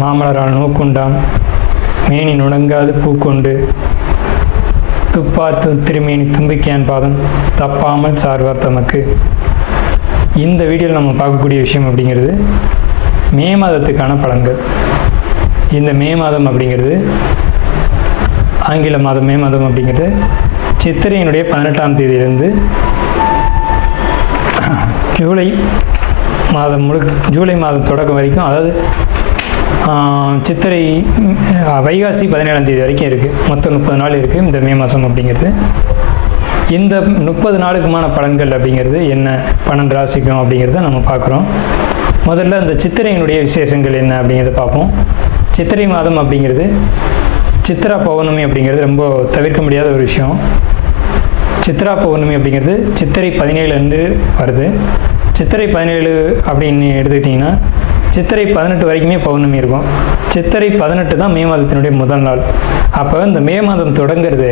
மாமலரால் நோக்குண்டாம் மேனி நுணங்காது பூக்கொண்டு துப்பாத்து திருமேனி தும்பிக்கையான் பாதம் தப்பாமல் சார்வார் தமக்கு. இந்த வீடியோவில் நம்ம பார்க்கக்கூடிய விஷயம் அப்படிங்கிறது மே மாதத்துக்கான பலன்கள். இந்த மே மாதம் அப்படிங்கிறது ஆங்கில மாதம். மே மாதம் அப்படிங்கிறது சித்திரையினுடைய 18ஆம் தேதியிலிருந்து ஜூலை மாதம் தொடக்கம் வரைக்கும், அதாவது சித்திரை வைகாசி 17ஆம் தேதி வரைக்கும் இருக்குது. மொத்தம் 30 நாள் இருக்குது இந்த மே மாதம் அப்படிங்கிறது. இந்த 30 நாளுக்குமான பலன்கள் அப்படிங்கிறது என்ன, 12 ராசிக்கும் அப்படிங்கிறத நம்ம பார்க்குறோம். முதல்ல இந்த சித்திரையினுடைய விசேஷங்கள் என்ன அப்படிங்கிறத பார்ப்போம். சித்திரை மாதம் அப்படிங்கிறது சித்ரா பௌர்ணமி அப்படிங்கிறது ரொம்ப தவிர்க்க முடியாத ஒரு விஷயம். சித்ரா பௌர்ணமி அப்படிங்கிறது சித்திரை 17 அன்று வருது. சித்திரை 17 அப்படின்னு எடுத்துக்கிட்டிங்கன்னா சித்திரை 18 வரைக்குமே பௌர்ணமி இருக்கும். சித்திரை 18 தான் மே மாதத்தினுடைய முதல் நாள். அப்போ இந்த மே மாதம் தொடங்கிறது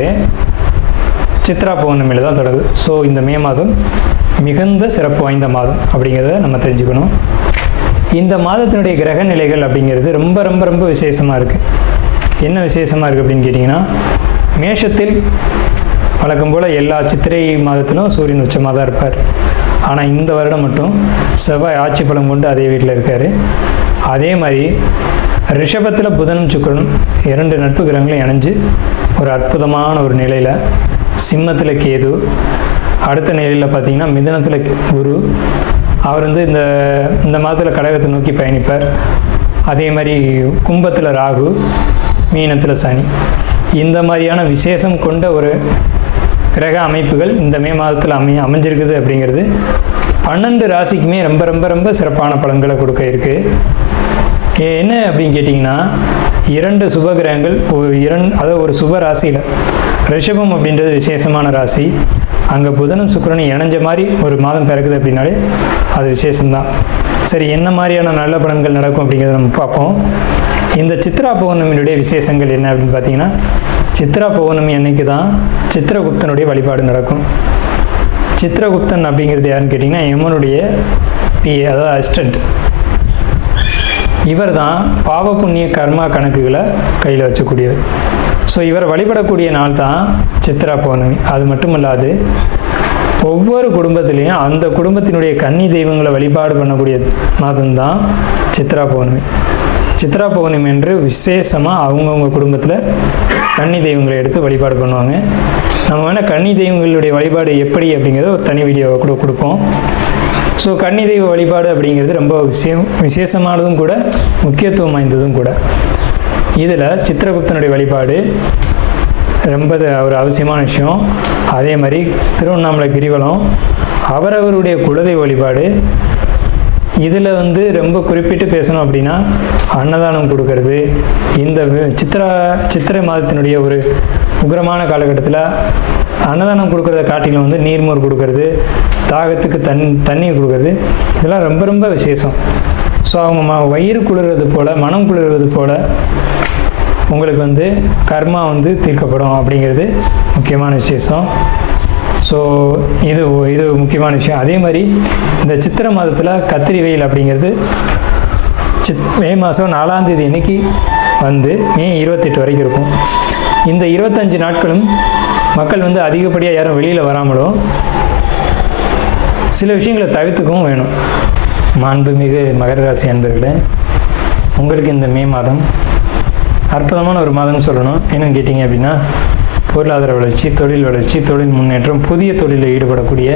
சித்ரா பௌர்ணமியில் தான் தொடங்குது. ஸோ இந்த மே மாதம் மிகுந்த சிறப்பு வாய்ந்த மாதம் அப்படிங்கிறத நம்ம தெரிஞ்சுக்கணும். இந்த மாதத்தினுடைய கிரக நிலைகள் அப்படிங்கிறது ரொம்ப ரொம்ப ரொம்ப விசேஷமாக இருக்குது. என்ன விசேஷமாக இருக்குது அப்படின்னு கேட்டிங்கன்னா, மேஷத்தில் வழக்கம் போல் எல்லா சித்திரை மாதத்திலும் சூரியன் உச்சமாக தான் இருப்பார். ஆனால் இந்த வருடம் மட்டும் செவ்வாய் ஆட்சி பலம் கொண்டு அதே வீட்டில் இருக்கார். அதே மாதிரி ரிஷபத்தில் புதனும் சுக்கிரனும் 2 நட்பு கிரகங்களும் இணைஞ்சு ஒரு அற்புதமான ஒரு நிலையில், சிம்மத்தில் கேது, அடுத்த நிலையில் பார்த்திங்கன்னா மிதுனத்தில் குரு, அவர் வந்து இந்த மாதத்தில் கடகத்தை நோக்கி பயணிப்பார். அதே மாதிரி கும்பத்தில் ராகு, மீனத்தில் சனி. இந்த மாதிரியான விசேஷம் கொண்ட ஒரு கிரக அமைப்புகள் இந்த மே மாதத்தில் அமைஞ்சிருக்குது அப்படிங்கிறது 12 ராசிக்குமே ரொம்ப ரொம்ப ரொம்ப சிறப்பான பலன்களை கொடுக்க இருக்குது. என்ன அப்படின்னு கேட்டிங்கன்னா, 2 சுப கிரகங்கள் அதாவது ஒரு சுப ராசியில், ரிஷபம் அப்படின்றது விசேஷமான ராசி, அங்கே புதனும் சுக்கிரனும் இணைஞ்ச மாதிரி ஒரு மாதம் பிறக்குது அப்படின்னாலே அது விசேஷம்தான். சரி, என்ன மாதிரியான நல்ல பலன்கள் நடக்கும் அப்படிங்கிறத நம்ம பார்ப்போம். இந்த சித்ரா பௌர்ணமியினுடைய விசேஷங்கள் என்ன அப்படின்னு பார்த்தீங்கன்னா, சித்ரா பௌர்ணமி அன்னைக்கு தான் சித்திரகுப்தனுடைய வழிபாடு நடக்கும். சித்திரகுப்தன் அப்படிங்கிறது யாருன்னு கேட்டிங்கன்னா, யமனுடைய அதாவது அசிஸ்டன்ட். இவர் தான் பாவ புண்ணிய கர்மா கணக்குகளை கையில் வச்சக்கூடியவர். ஸோ இவர் வழிபடக்கூடிய நாள் தான் சித்ரா பௌர்ணமி. அது மட்டும் இல்லாது ஒவ்வொரு குடும்பத்திலையும் அந்த குடும்பத்தினுடைய கன்னி தெய்வங்களை வழிபாடு பண்ணக்கூடிய மாதம்தான் சித்ரா பௌர்ணமி. சித்ரா பௌர்ணமி என்று விசேஷமாக அவங்கவுங்க குடும்பத்தில் கன்னி தெய்வங்களை எடுத்து வழிபாடு பண்ணுவாங்க. நம்ம வேணால் கன்னி தெய்வங்களுடைய வழிபாடு எப்படி அப்படிங்கிறத ஒரு தனி வீடியோவை கூட கொடுப்போம். ஸோ கன்னி தெய்வ வழிபாடு அப்படிங்கிறது ரொம்ப விசேஷமானதும் கூட, முக்கியத்துவம் வாய்ந்ததும் கூட. இதில் சித்திரகுப்தனுடைய வழிபாடு ரொம்ப ஒரு அவசியமான விஷயம். அதே மாதிரி திருவண்ணாமலை கிரிவலம், அவரவருடைய குலதெய்வ வழிபாடு. இதில் வந்து ரொம்ப குறிப்பிட்டு பேசணும் அப்படின்னா அன்னதானம் கொடுக்கறது. இந்த சித்திரை மாதத்தினுடைய ஒரு உக்கிரமான காலகட்டத்தில் அன்னதானம் கொடுக்கறத காட்டிலும் வந்து நீர்மோர் கொடுக்கறது, தாகத்துக்கு தண்ணீர் கொடுக்கறது, இதெல்லாம் ரொம்ப ரொம்ப விசேஷம். ஸோ அவங்க வயிறு குளிர்றது போல், மனம் குளிர்வது போல் உங்களுக்கு வந்து கர்மா வந்து தீர்க்கப்படும் அப்படிங்கிறது முக்கியமான விசேஷம். ஸோ இது முக்கியமான விஷயம். அதே மாதிரி இந்த சித்திரை மாதத்தில் கத்திரி வெயில் அப்படிங்கிறது மே மாதம் 4ஆம் தேதி அன்னைக்கு வந்து மே 28 வரைக்கும் இருக்கும். இந்த 25 நாட்களும் மக்கள் வந்து அதிகப்படியாக யாரும் வெளியில் வராமலும் சில விஷயங்களை தவிர்த்துக்கவும் வேணும். மாண்புமிகு மகர ராசி அன்பர்களே, உங்களுக்கு இந்த மே மாதம் அற்புதமான ஒரு மாதம்னு சொல்லணும். என்னன்னு கேட்டிங்க அப்படின்னா, பொருளாதார வளர்ச்சி, தொழில் முன்னேற்றம், புதிய தொழிலில் ஈடுபடக்கூடிய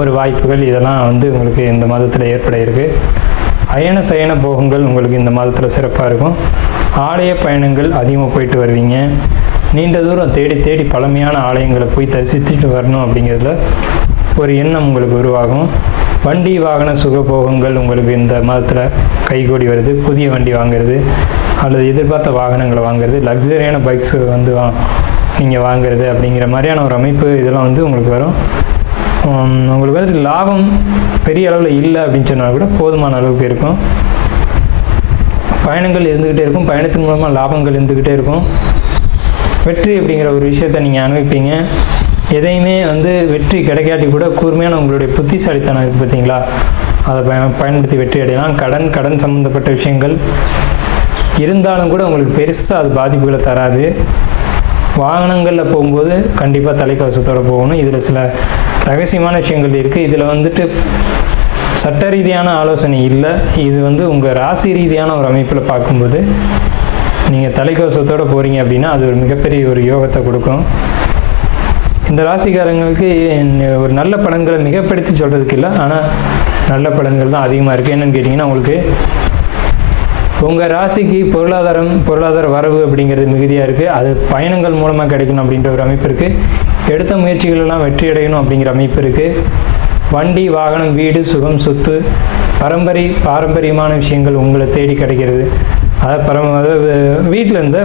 ஒரு வாய்ப்புகள், இதெல்லாம் வந்து உங்களுக்கு இந்த மாதத்தில் ஏற்பட இருக்குது. அயன சயன போகங்கள் உங்களுக்கு இந்த மாதத்தில் சிறப்பாக இருக்கும். ஆலய பயணங்கள் அதிகமாக போயிட்டு வருவீங்க. நீண்ட தூரம் தேடி பழமையான ஆலயங்களை போய் தரிசித்துட்டு வரணும் அப்படிங்கிறதுல ஒரு எண்ணம் உங்களுக்கு உருவாகும். வண்டி வாகன சுகபோகங்கள் உங்களுக்கு இந்த மாதத்தில் கைகூடி வருது. புதிய வண்டி வாங்கிறது அல்லது எதிர்பார்த்த வாகனங்களை வாங்கிறது, லக்ஸரியான பைக்ஸ் வந்து நீங்கள் வாங்கிறது அப்படிங்கிற மாதிரியான ஒரு அமைப்பு இதெல்லாம் வந்து உங்களுக்கு வரும். உங்களுக்கு வந்து லாபம் பெரிய அளவில் இல்லை அப்படின்னு சொன்னால் கூட போதுமான அளவுக்கு இருக்கும். பயணங்கள் இருந்துக்கிட்டே இருக்கும். பயணத்தின் மூலமாக லாபங்கள் இருந்துக்கிட்டே இருக்கும். வெற்றி அப்படிங்கிற ஒரு விஷயத்தை நீங்கள் அனுபவிப்பீங்க. எதையுமே வந்து வெற்றி கிடைக்காட்டி கூட கூர்மையான உங்களுடைய புத்திசாலித்தனம் இருக்குது பார்த்தீங்களா, அதை பயன்படுத்தி வெற்றி அடையலாம். கடன் சம்மந்தப்பட்ட விஷயங்கள், இருந்தாலும் கூட உங்களுக்கு பெருசாக அது பாதிப்புகளை தராது. வாகனங்களில் போகும்போது கண்டிப்பாக தலைக்கவசத்தோடு போகணும். இதில் சில ரகசியமான விஷயங்கள் இருக்குது. இதில் வந்துட்டு சட்ட ரீதியான ஆலோசனை இல்லை. இது உங்கள் ராசி ரீதியான ஒரு அமைப்பில் பார்க்கும்போது நீங்கள் தலைக்கவசத்தோடு போகிறீங்க அப்படின்னா அது ஒரு மிகப்பெரிய ஒரு யோகத்தை கொடுக்கும். இந்த ராசிக்காரங்களுக்கு ஒரு நல்ல பலன்களை மிகப்படுத்தி சொல்கிறதுக்கு இல்லை, ஆனால் நல்ல பலன்கள் தான் அதிகமாக இருக்குது. என்னென்னு கேட்டிங்கன்னா, உங்களுக்கு உங்கள் ராசிக்கு பொருளாதார வரவு அப்படிங்கிறது மிகுதியாக இருக்குது. அது பயணங்கள் மூலமாக கிடைக்கணும் அப்படின்ற ஒரு அமைப்பு இருக்குது. எடுத்த முயற்சிகளெல்லாம் வெற்றி அடையணும் அப்படிங்கிற அமைப்பு இருக்குது. வண்டி, வாகனம், வீடு, சுகம், சொத்து, பாரம்பரியமான விஷயங்கள் உங்களை தேடி கிடைக்கிறது. அதாவது வீட்டில் இருந்த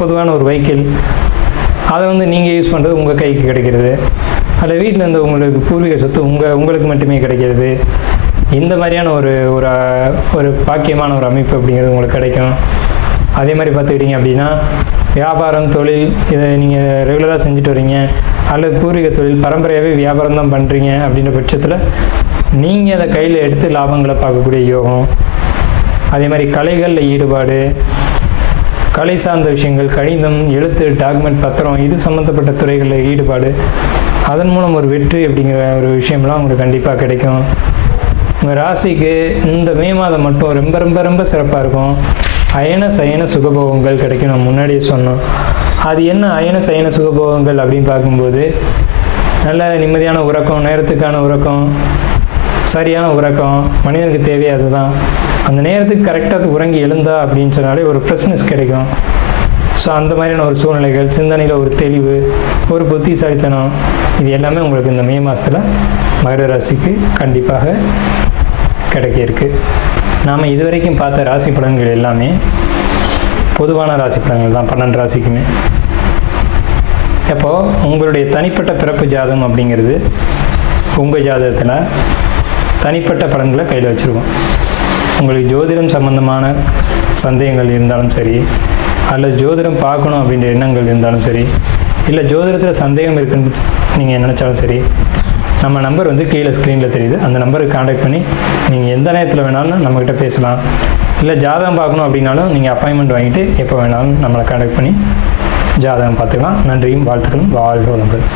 பொதுவான ஒரு வெஹிக்கிள், அதை நீங்கள் யூஸ் பண்ணுறது உங்கள் கைக்கு கிடைக்கிறது. அதில் வீட்டில் இருந்து உங்களுக்கு பூர்வீக சொத்து உங்களுக்கு மட்டுமே கிடைக்கிறது. இந்த மாதிரியான ஒரு பாக்கியமான ஒரு அமைப்பு அப்படிங்கிறது உங்களுக்கு கிடைக்கும். அதே மாதிரி பார்த்துக்கிட்டிங்க அப்படின்னா, வியாபாரம், தொழில், இதை நீங்கள் ரெகுலராக செஞ்சுட்டு வரீங்க, அல்லது பூர்வீக தொழில் பரம்பரையாகவே வியாபாரம் தான் பண்ணுறீங்க அப்படின்ற பட்சத்தில் நீங்கள் அதை கையில் எடுத்து லாபங்களை பார்க்கக்கூடிய யோகம். அதே மாதிரி கலைகளில் ஈடுபாடு, கலை சார்ந்த விஷயங்கள், கணிதம், எழுத்து, டாக்குமெண்ட், பத்திரம், இது சம்மந்தப்பட்ட துறைகளில் ஈடுபாடு, அதன் மூலம் ஒரு வெற்றி அப்படிங்கிற ஒரு விஷயம்லாம் உங்களுக்கு கண்டிப்பாக கிடைக்கும். உங்கள் ராசிக்கு இந்த மே மாதம் மட்டும் ரொம்ப ரொம்ப ரொம்ப சிறப்பாக இருக்கும். அயன சயன சுகபோகங்கள் கிடைக்கும். நம்ம முன்னாடியே சொன்னோம். அது என்ன அயன சயன சுகபோகங்கள் அப்படின்னு பார்க்கும்போது, நல்ல நிம்மதியான உறக்கம், நேரத்துக்கான உறக்கம், சரியான உறக்கம், மனிதனுக்கு தேவையே அதுதான். அந்த நேரத்துக்கு கரெக்டாக உறங்கி எழுந்தா அப்படின்னு சொன்னாலே ஒரு ஃப்ரெஷ்னஸ் கிடைக்கும். ஸோ அந்த மாதிரியான ஒரு சூழ்நிலைகள், சிந்தனையில் ஒரு தெளிவு, ஒரு புத்திசாலித்தனம், இது எல்லாமே உங்களுக்கு இந்த மே மாதத்தில் மகர ராசிக்கு கண்டிப்பாக கிடைக்க இருக்கு. நாம் இதுவரைக்கும் பார்த்த ராசி பலன்கள் எல்லாமே பொதுவான ராசி பலன்கள் தான், 12 ராசிக்குமே. அப்போது உங்களுடைய தனிப்பட்ட பிறப்பு ஜாதகம் அப்படிங்கிறது உங்கள் ஜாதகத்தில் தனிப்பட்ட பலன்களை கையில் வச்சுருக்கோம். உங்களுக்கு ஜோதிடம் சம்பந்தமான சந்தேகங்கள் இருந்தாலும் சரி, அல்லது ஜோதிடம் பார்க்கணும் அப்படின்ற எண்ணங்கள் இருந்தாலும் சரி, இல்லை ஜோதிடத்தில் சந்தேகம் இருக்குன்னு நீங்கள் நினச்சாலும் சரி, நம்ம நம்பர் கீழே ஸ்க்ரீனில் தெரியுது. அந்த நம்பருக்கு காண்டாக்ட் பண்ணி நீங்கள் எந்த நேரத்தில் வேணாலும் நம்மக்கிட்ட பேசலாம். இல்லை ஜாதகம் பார்க்கணும் அப்படின்னாலும் நீங்கள் அப்பாயின்மெண்ட் வாங்கிட்டு எப்போ வேணாலும் நம்மளை காண்டாக்ட் பண்ணி ஜாதகம் பார்த்துக்கலாம். நன்றியும் வாழ்த்துக்களும். வாழ்க வளமுடன்.